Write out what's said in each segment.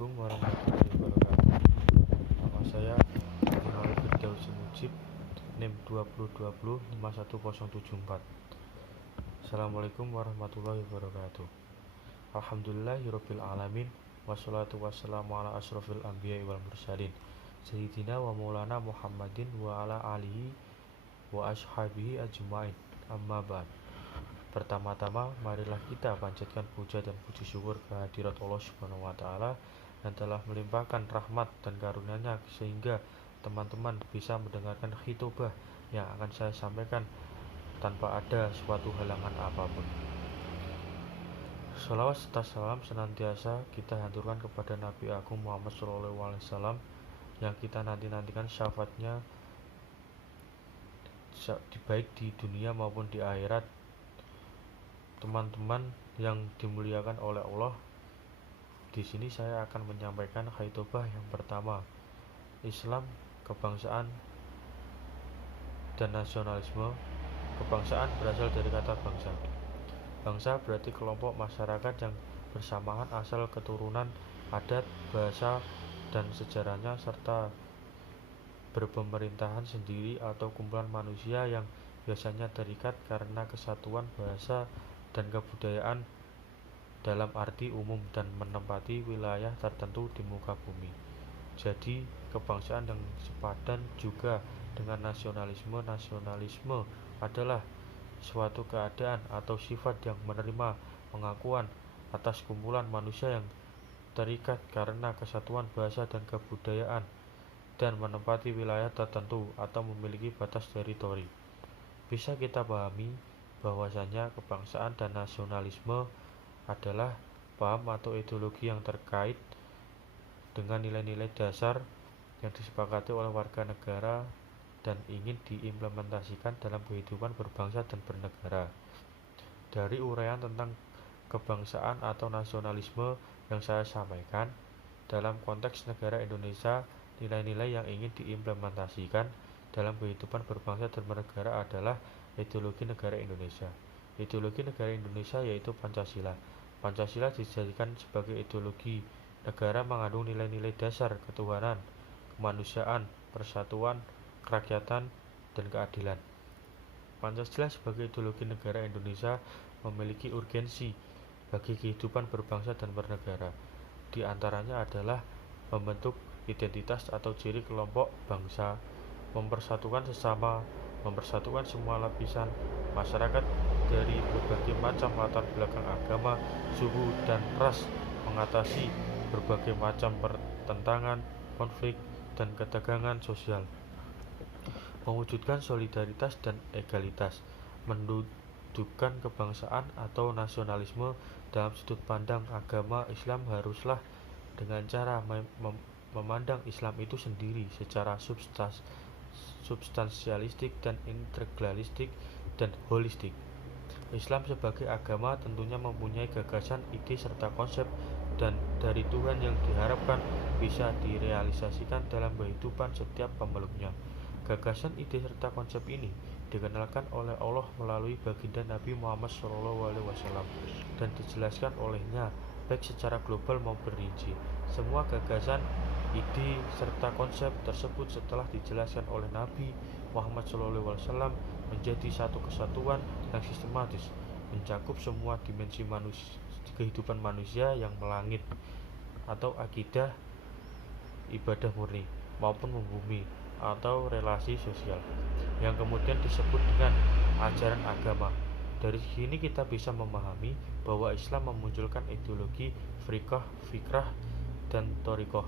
Assalamualaikum warahmatullahi wabarakatuh. Nama saya Imam Firdaus Mujib, NIM 2020 51074. Assalamualaikum warahmatullahi wabarakatuh. Alhamdulillahirabbil alamin, wassalatu wassalamu ala asrofil anbiya'i wal mursalin, Sayyidina wa maulana Muhammadin wa ala alihi wa ashabihi ajmain. Amma ba'd. Pertama-tama, marilah kita panjatkan puja dan puji syukur kehadirat Allah Subhanahu wa taala yang telah melimpahkan rahmat dan karunia-Nya sehingga teman-teman bisa mendengarkan khitbah yang akan saya sampaikan tanpa ada suatu halangan apapun. Shalawat serta salam senantiasa kita haturkan kepada Nabi Agung Muhammad SAW yang kita nanti-nantikan syafaatnya baik di dunia maupun di akhirat. Teman-teman yang dimuliakan oleh Allah, di sini saya akan menyampaikan khutbah yang pertama, Islam, kebangsaan, dan nasionalisme. Kebangsaan berasal dari kata bangsa. Bangsa berarti kelompok masyarakat yang bersamaan asal keturunan, adat, bahasa, dan sejarahnya serta berpemerintahan sendiri atau kumpulan manusia yang biasanya terikat karena kesatuan bahasa dan kebudayaan dalam arti umum dan menempati wilayah tertentu di muka bumi. Jadi, kebangsaan yang sepadan juga dengan nasionalisme. Nasionalisme adalah suatu keadaan atau sifat yang menerima pengakuan atas kumpulan manusia yang terikat karena kesatuan bahasa dan kebudayaan dan menempati wilayah tertentu atau memiliki batas teritori. Bisa kita pahami bahwasanya kebangsaan dan nasionalisme adalah paham atau ideologi yang terkait dengan nilai-nilai dasar yang disepakati oleh warga negara dan ingin diimplementasikan dalam kehidupan berbangsa dan bernegara. Dari uraian tentang kebangsaan atau nasionalisme yang saya sampaikan, dalam konteks negara Indonesia, nilai-nilai yang ingin diimplementasikan dalam kehidupan berbangsa dan bernegara adalah ideologi negara Indonesia. Ideologi negara Indonesia yaitu Pancasila. Pancasila dijadikan sebagai ideologi negara mengandung nilai-nilai dasar ketuhanan, kemanusiaan, persatuan, kerakyatan, dan keadilan. Pancasila sebagai ideologi negara Indonesia memiliki urgensi bagi kehidupan berbangsa dan bernegara. Di antaranya adalah membentuk identitas atau ciri kelompok bangsa, mempersatukan sesama, mempersatukan semua lapisan masyarakat dari berbagai macam latar belakang agama, suku, dan ras, mengatasi berbagai macam pertentangan, konflik, dan ketegangan sosial, mewujudkan solidaritas dan egalitas, mendudukan kebangsaan atau nasionalisme dalam sudut pandang agama Islam haruslah dengan cara memandang Islam itu sendiri secara substansialistik dan integralistik dan holistik. Islam sebagai agama tentunya mempunyai gagasan, ide, serta konsep dan dari Tuhan yang diharapkan bisa direalisasikan dalam kehidupan setiap pemeluknya. Gagasan, ide, serta konsep ini dikenalkan oleh Allah melalui baginda Nabi Muhammad SAW dan dijelaskan olehnya baik secara global maupun rinci. Semua gagasan, ide, serta konsep tersebut setelah dijelaskan oleh Nabi Muhammad SAW menjadi satu kesatuan yang sistematis, mencakup semua dimensi kehidupan manusia yang melangit atau akidah, ibadah murni, maupun membumi atau relasi sosial, yang kemudian disebut dengan ajaran agama. Dari sini kita bisa memahami bahwa Islam memunculkan ideologi fikrah, dan thorikoh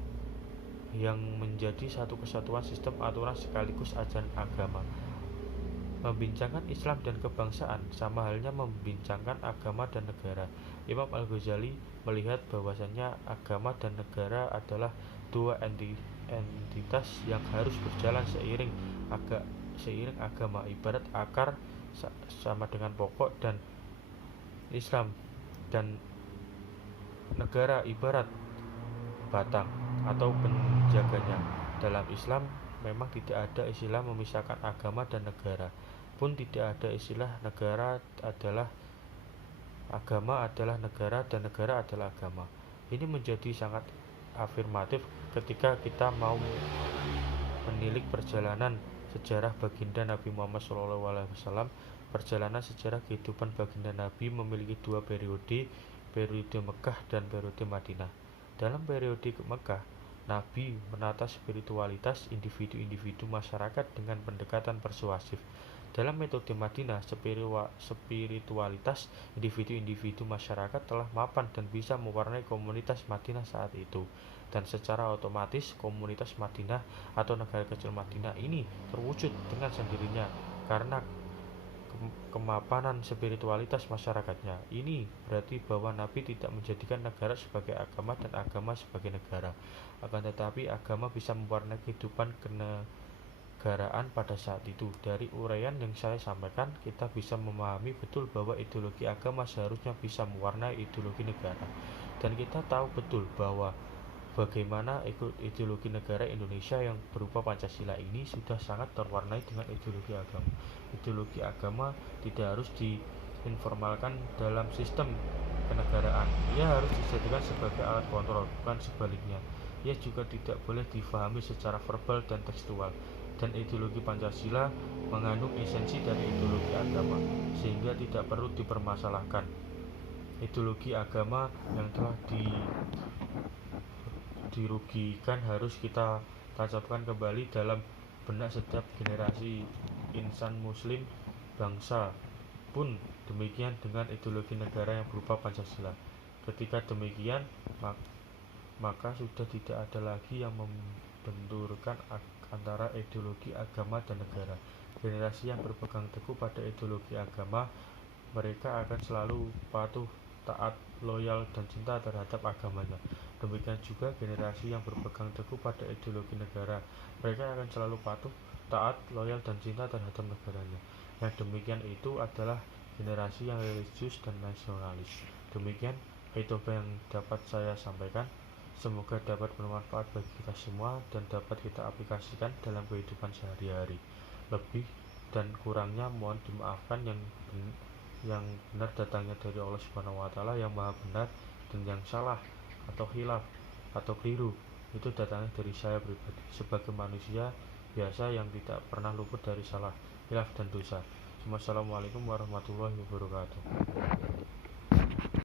yang menjadi satu kesatuan sistem aturan sekaligus ajaran agama. Membincangkan Islam dan kebangsaan sama halnya membincangkan agama dan negara. Imam Al-Ghazali melihat bahwasannya agama dan negara adalah dua entitas yang harus berjalan seiring agama, ibarat akar sama dengan pokok, dan Islam dan negara ibarat batang atau penjaganya. Dalam Islam memang tidak ada istilah memisahkan agama dan negara, pun tidak ada istilah negara adalah agama adalah negara dan negara adalah agama. Ini menjadi sangat afirmatif ketika kita mau menilik perjalanan sejarah baginda Nabi Muhammad SAW. Perjalanan sejarah kehidupan baginda Nabi memiliki dua periode Mekah dan periode Madinah. Dalam periode Mekah, Nabi menata spiritualitas individu-individu masyarakat dengan pendekatan persuasif. Dalam metode Madinah, spiritualitas individu-individu masyarakat telah mapan dan bisa mewarnai komunitas Madinah saat itu. Dan secara otomatis komunitas Madinah atau negara kecil Madinah ini terwujud dengan sendirinya karena kemapanan spiritualitas masyarakatnya. Ini berarti bahwa Nabi tidak menjadikan negara sebagai agama dan agama sebagai negara. Akan tetapi agama bisa mewarnai kehidupan kenegaraan pada saat itu. Dari uraian yang saya sampaikan, kita bisa memahami betul bahwa ideologi agama seharusnya bisa mewarnai ideologi negara. Dan kita tahu betul bahwa bagaimana ideologi negara Indonesia yang berupa Pancasila ini sudah sangat terwarnai dengan ideologi agama. Ideologi agama tidak harus diinformalkan dalam sistem kenegaraan. Ia harus dijadikan sebagai alat kontrol, bukan sebaliknya. Ia juga tidak boleh difahami secara verbal dan tekstual. Dan ideologi Pancasila mengandung esensi dari ideologi agama, sehingga tidak perlu dipermasalahkan. Ideologi agama yang telah dirugikan harus kita tancapkan kembali dalam benak setiap generasi insan muslim bangsa. Pun demikian dengan ideologi negara yang berupa Pancasila. Ketika demikian, maka sudah tidak ada lagi yang membenturkan antara ideologi agama dan negara. Generasi yang berpegang teguh pada ideologi agama, mereka akan selalu patuh, taat, loyal, dan cinta terhadap agamanya. Demikian juga generasi yang berpegang teguh pada ideologi negara, mereka akan selalu patuh, taat, loyal, dan cinta terhadap negaranya. Yang demikian itu adalah generasi yang religius dan nasionalis. Demikian itu yang dapat saya sampaikan. Semoga dapat bermanfaat bagi kita semua dan dapat kita aplikasikan dalam kehidupan sehari-hari. Lebih dan kurangnya mohon dimaafkan. Yang benar datangnya dari Allah Subhanahu wa taala yang Maha Benar, dan yang salah atau khilaf atau keliru itu datangnya dari saya pribadi sebagai manusia biasa yang tidak pernah luput dari salah, khilaf, dan dosa. Wassalamualaikum warahmatullahi wabarakatuh.